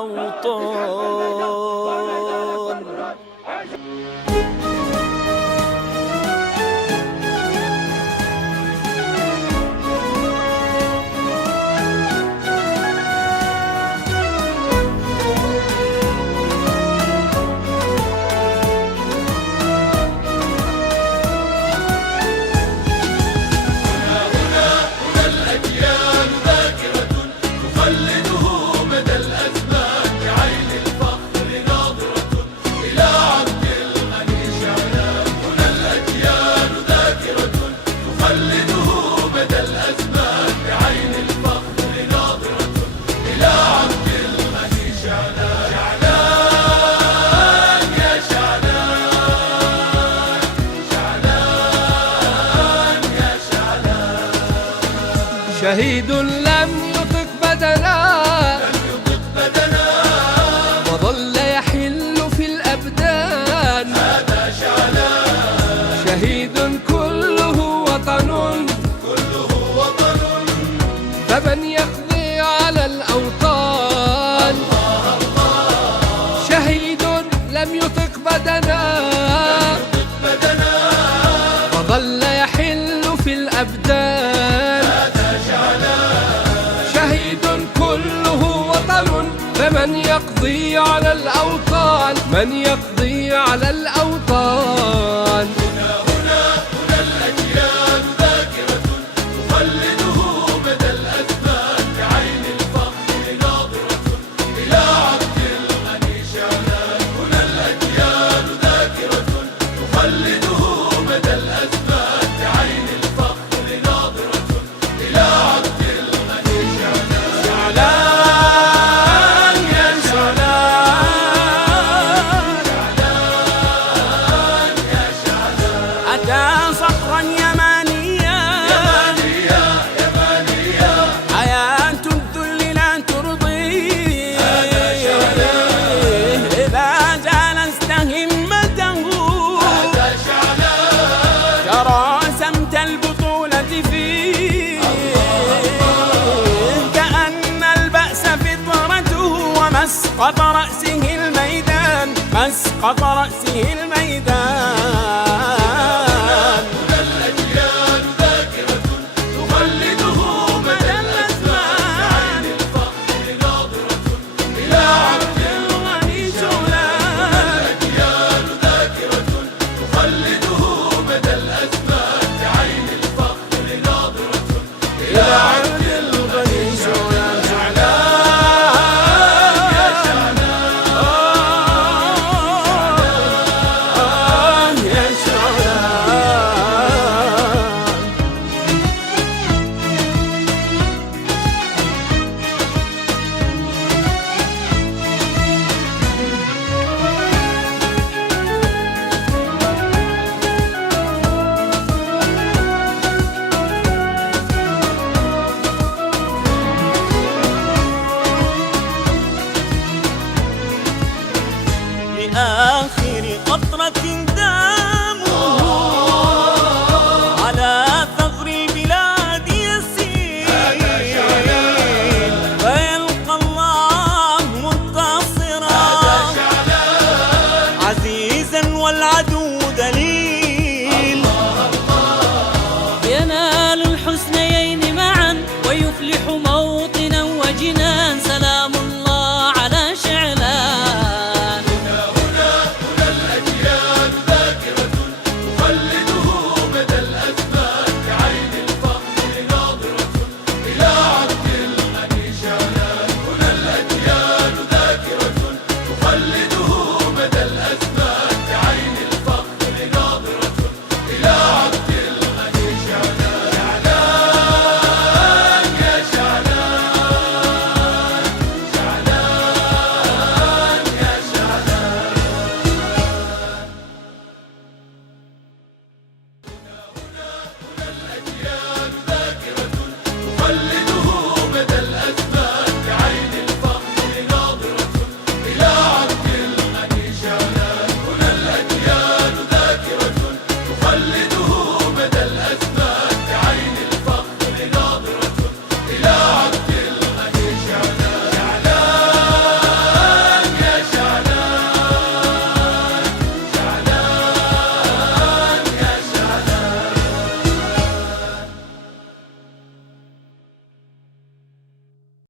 الأوطان. شهيد لم يطق بدنا وظل يحل في الأبدان. هذا شعلان شهيد كله وطن فمن يقضي على الأوطان. شهيد لم يطق بدنا وظل يحل في الأبدان. فمن يقضي على الأوطان، من يقضي على الأوطان. هنا الأجيال ذاكرة تخلده مدى الأزمان، بعين الفخر ناظرة إلى عبد الغني شعلان. هنا الأجيال ذاكرة تخلده مدى الأزمان، بعين الفخر ناظرة إلى عبد الغني شعلان. صخرا يمانيا حياة الذل لا ترضيه. إذا جالست همته ترى سمت البطولة فيه. كأن البأس فطرته ومسقط رأسه الميدان، مسقط رأسه الميدان. لآخر قطرة